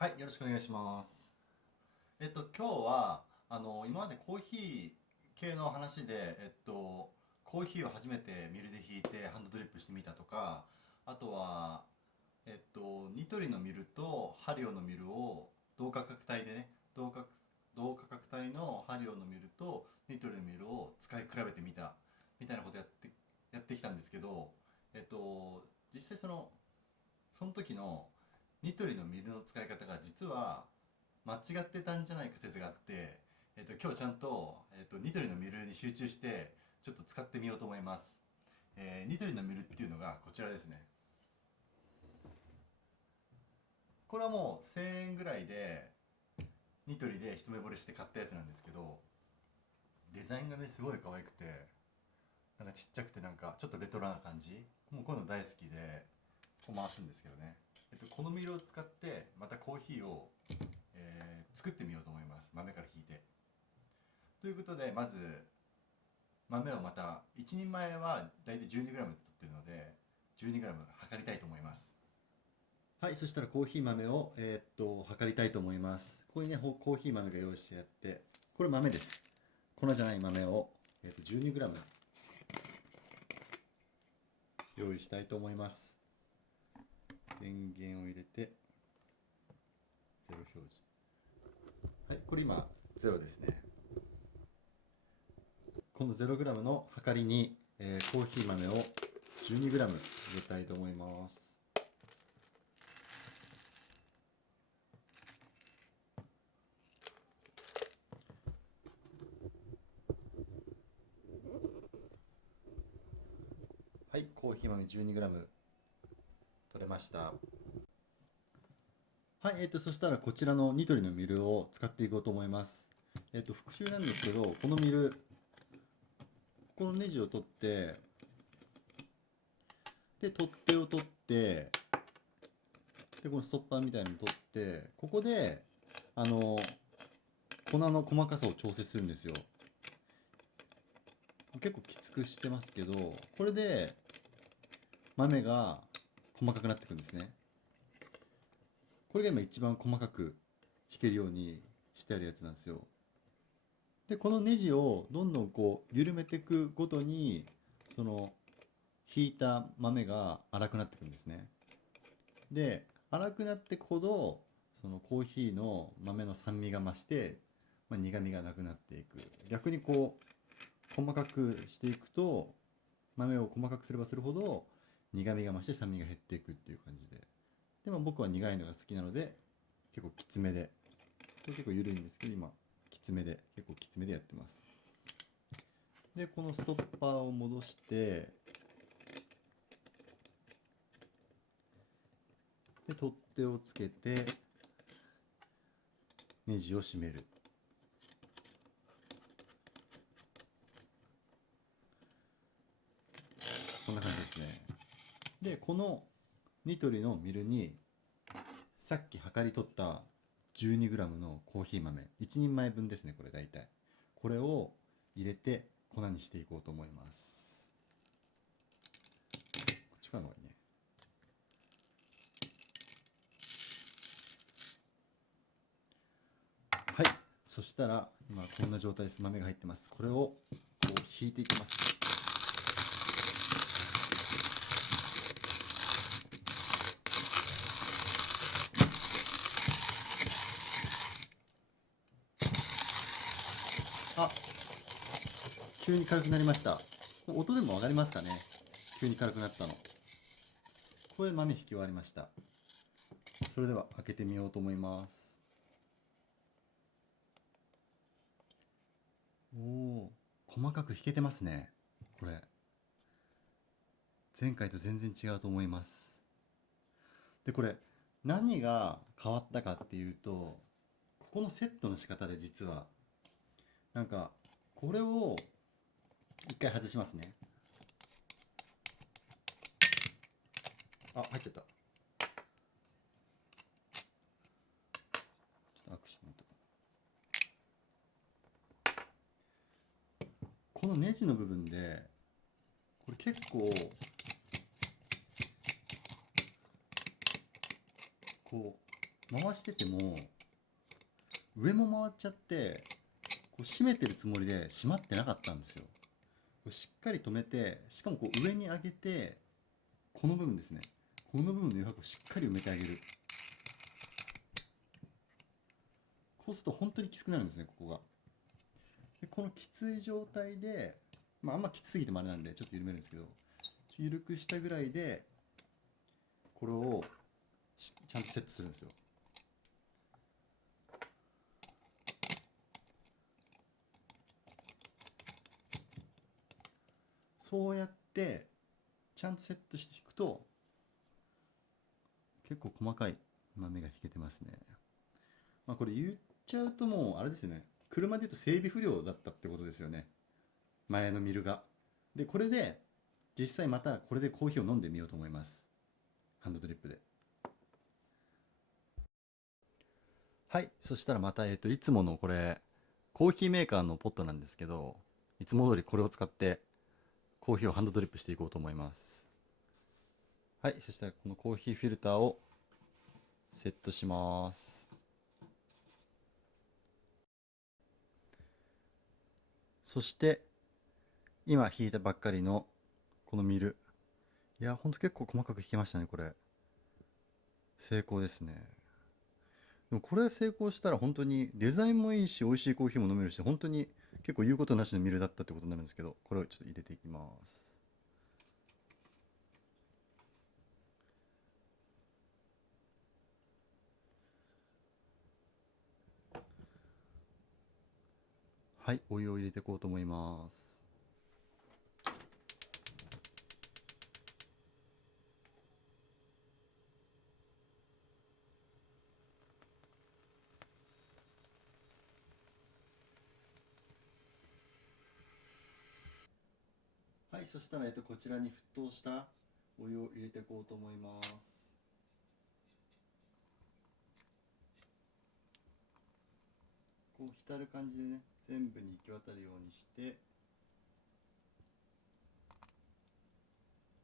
はい、よろしくお願いします。今日は今までコーヒー系の話で、コーヒーを初めてミルでひいてハンドドリップしてみたとか、あとはニトリのミルとハリオのミルを同価格帯でね、同価格帯のハリオのミルとニトリのミルを使い比べてみたみたいなことやってきたんですけど、実際その時のニトリの水の使い方が実は間違ってたんじゃないか説があって、今日ちゃんと、ニトリのミルに集中してちょっと使ってみようと思います。ニトリのミルっていうのがこちらですね。これはもう1000円ぐらいでニトリで一目惚れして買ったやつなんですけど、デザインがねすごい可愛くて、なんかちっちゃくてなんかちょっとレトロな感じ、もうこういうの大好きでこう回すんですけどね。このミルを使ってまたコーヒーを、作ってみようと思います。豆からひいて。ということで、まず豆をまた1人前はだいたい 12g で取ってるので 12g 測りたいと思います。はい、そしたらコーヒー豆を、測りたいと思います。ここにねコーヒー豆が用意してあって、これ豆です。粉じゃない豆を、12g 用意したいと思います。電源を入れてゼロ表示。はい、これ今ゼロですね。この 0g の量りに、コーヒー豆を 12g 入れたいと思います。はい、コーヒー豆 12g 取れました。はい、そしたらこちらのニトリのミルを使っていこうと思います。復習なんですけど、このミル、このネジを取って、で、取っ手を取って、で、このストッパーみたいなのを取って、ここで、粉の細かさを調整するんですよ。結構きつくしてますけど、これで豆が細かくなっていくんですね。これが今一番細かく弾けるようにしてあるやつなんですよ。で、このネジをどんどんこう緩めていくごとに、その引いた豆が粗くなっていくんですね。で、粗くなっていくほど、そのコーヒーの豆の酸味が増して、苦味がなくなっていく。逆にこう細かくしていくと、豆を細かくすればするほど苦味が増して酸味が減っていくっていう感じで。でも僕は苦いのが好きなので結構きつめで、これ結構緩いんですけど、今きつめで、結構きつめでやってます。で、このストッパーを戻して、で取っ手をつけてネジを締める。こんな感じですね。で、このニトリのミルにさっき測り取った 12g のコーヒー豆、1人前分ですね、これ大体。これを入れて粉にしていこうと思います。こっちからの方がいいね。はい、そしたら今こんな状態です。豆が入ってます。これをこう引いていきます。あ、急に軽くなりました。音でも分かりますかね、急に軽くなったの。これで豆引き終わりました。それでは開けてみようと思います。おお、細かく引けてますね。これ前回と全然違うと思います。で、これ何が変わったかっていうと、ここのセットの仕方で実はなんか、これを一回外しますね。あ、入っちゃった。ちょっとアクシデント。このネジの部分でこれ結構こう回してても上も回っちゃって、こう締めてるつもりで締まってなかったんですよ。これしっかり止めて、しかもこう上に上げて、この部分ですね、この部分の余白をしっかり埋めてあげる。こうすると本当にきつくなるんですね、ここが。でこのきつい状態で、あんまきつすぎてもあれなんでちょっと緩めるんですけど、緩くしたぐらいでこれをちゃんとセットするんですよ。そうやってちゃんとセットしていくと結構細かい豆が引けてますね。これ言っちゃうともうあれですよね。車で言うと整備不良だったってことですよね。前のミルが。で、これで実際またこれでコーヒーを飲んでみようと思います。ハンドドリップで。はい。そしたらまた、いつものこれ、コーヒーメーカーのポットなんですけど、いつも通りこれを使ってコーヒーをハンドドリップしていこうと思います。はい。そしたらこのコーヒーフィルターをセットします。そして、今引いたばっかりのこのミル。いや、ほんと結構細かく引けましたね、これ。成功ですね。でもこれ成功したら本当にデザインもいいし、美味しいコーヒーも飲めるし、本当に結構言うことなしのミルだったってことになるんですけど、これをちょっと入れていきます。はい、お湯を入れていこうと思います。はい、そしたら、こちらに沸騰したお湯を入れていこうと思います。こう浸る感じでね、全部に行き渡るようにして、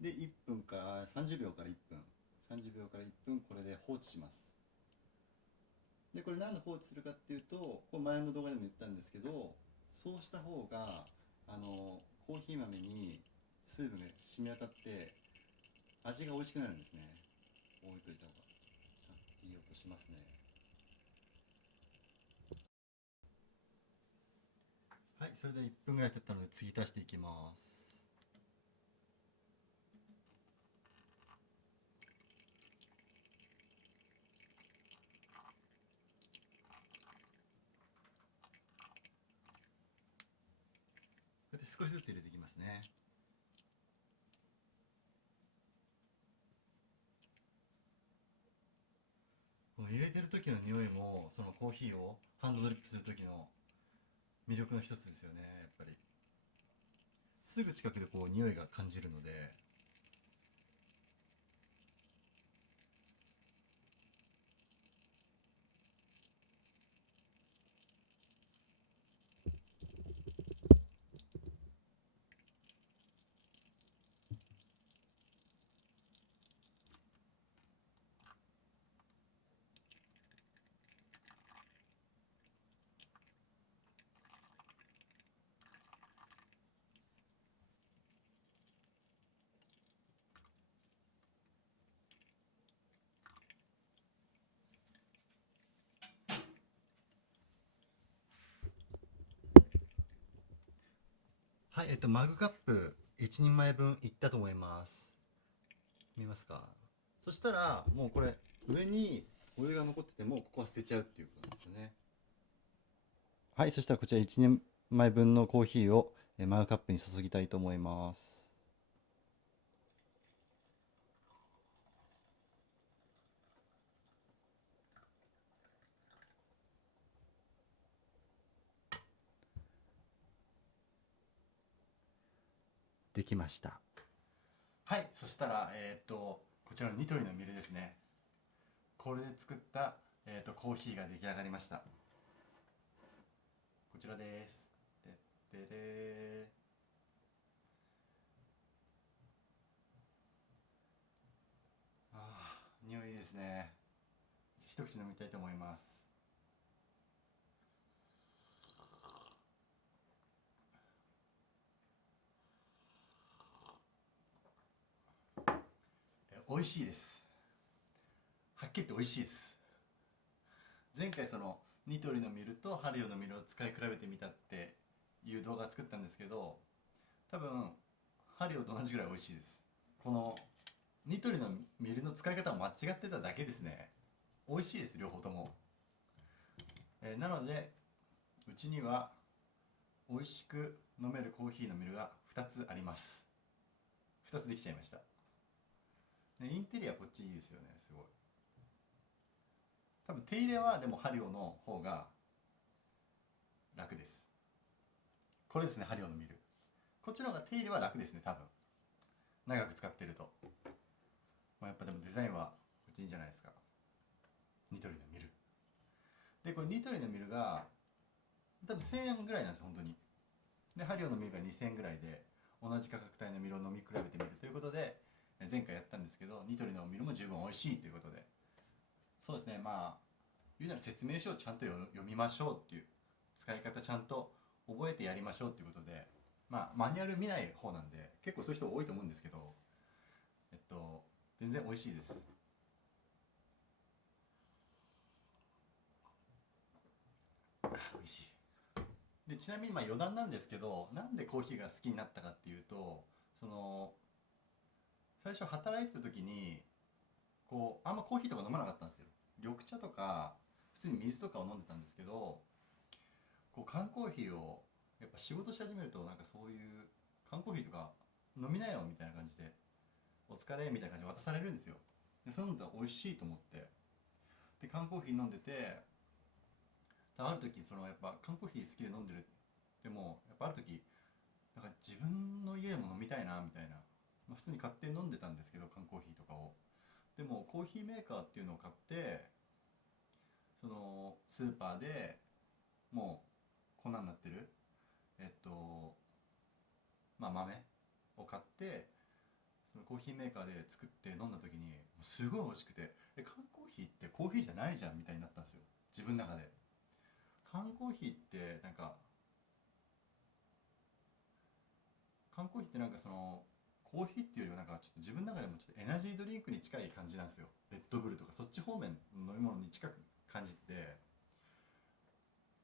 で1分から30秒から1分、30秒から1分これで放置します。でこれ何で放置するかっていうと、これ前の動画でも言ったんですけど、そうした方がコーヒー豆に水分が染み渡って味が美味しくなるんですね。置いといた方がいい音しますね。はい、それで1分ぐらい経ったので次足していきます。こうやって少しずつ入れていきますね。この入れてる時の匂いもそのコーヒーをハンドドリップする時の魅力の一つですよね。やっぱりすぐ近くでこう匂いが感じるので。はい、マグカップ1人前分いったと思います。見えますか？そしたらもうこれ上にお湯が残っててもここは捨てちゃうっていうことなんですよね。はい、そしたらこちら1人前分のコーヒーをマグカップに注ぎたいと思います。できました。はい、そしたらこちらのニトリのミルですね。これで作った、コーヒーが出来上がりました。こちらです。てってれー。匂いいいですね。一一口飲みたいと思います。美味しいです。はっきり言って美味しいです。前回そのニトリのミルとハリオのミルを使い比べてみたっていう動画を作ったんですけど、多分ハリオと同じぐらい美味しいです。このニトリのミルの使い方を間違ってただけですね。美味しいです、両方とも。なのでうちには美味しく飲めるコーヒーのミルが2つあります。2つできちゃいました。インテリアこっちいいですよね、すごい。多分手入れはでもハリオの方が楽です。これですね、ハリオのミル。こっちの方が手入れは楽ですね、多分。長く使ってると。やっぱでもデザインはこっちいいんじゃないですか。ニトリのミル。で、これニトリのミルが多分1000円ぐらいなんです、本当に。で、ハリオのミルが2000円ぐらいで、同じ価格帯のミルを飲み比べてみるということで、前回やったんですけど、ニトリのミルも十分美味しいということで、そうですね、まあ、言うなら説明書をちゃんと読みましょうっていう、使い方ちゃんと覚えてやりましょうっていうことで、まあ、マニュアル見ない方なんで、結構そういう人多いと思うんですけど、全然美味しいです。美味しい。でちなみにまあ余談なんですけど、なんでコーヒーが好きになったかっていうと、その最初働いてた時にこうあんまコーヒーとか飲まなかったんですよ。緑茶とか普通に水とかを飲んでたんですけど、こう缶コーヒーをやっぱ仕事し始めると、なんかそういう缶コーヒーとか飲みなよみたいな感じで、お疲れみたいな感じで渡されるんですよ。でそういうのって美味しいと思って、で缶コーヒー飲んでて、ある時そのやっぱ缶コーヒー好きで飲んでる、でもやっぱある時なんか自分の家でも飲みたいなみたいな、普通に買って飲んでたんですけど缶コーヒーとかを。でもコーヒーメーカーっていうのを買って、そのスーパーでもう粉になってる豆を買って、そのコーヒーメーカーで作って飲んだ時にすごい美味しくて、缶コーヒーってコーヒーじゃないじゃんみたいになったんですよ、自分の中で。缶コーヒーってなんか缶コーヒーってなんかそのコーヒーっていうよりはなんかちょっと自分の中でもちょっとエナジードリンクに近い感じなんですよ。レッドブルとかそっち方面の飲み物に近く感じて。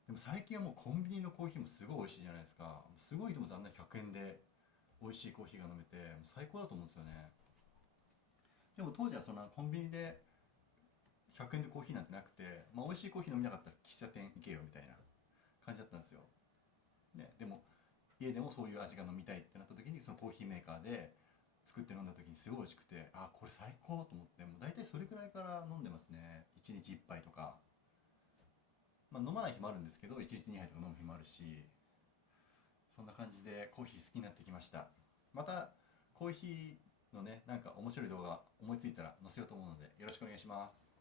でも最近はもうコンビニのコーヒーもすごい美味しいじゃないですか。すごいと思うんです、あんな100円で美味しいコーヒーが飲めて、もう最高だと思うんですよね。でも当時はそんなコンビニで100円でコーヒーなんてなくて、美味しいコーヒー飲みたかったら喫茶店行けよみたいな感じだったんですよ。でも家でもそういう味が飲みたいってなった時に、そのコーヒーメーカーで作って飲んだ時にすごい美味しくて、あ、これ最高と思って、もう大体それくらいから飲んでますね。1日1杯とか、飲まない日もあるんですけど1日2杯とか飲む日もあるし、そんな感じでコーヒー好きになってきました。またコーヒーのね、なんか面白い動画思いついたら載せようと思うのでよろしくお願いします。